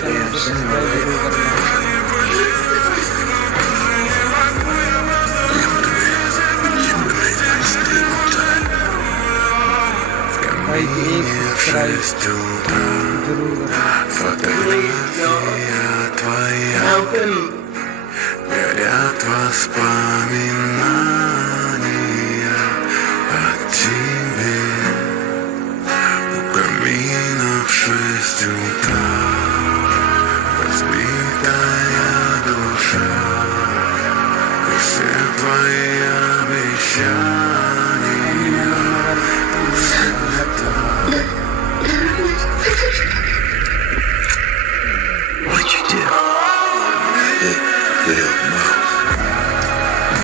Channel को subscribe जरूर करना। भाई एक सब्सक्राइब जरूर करना। Горят воспоминания.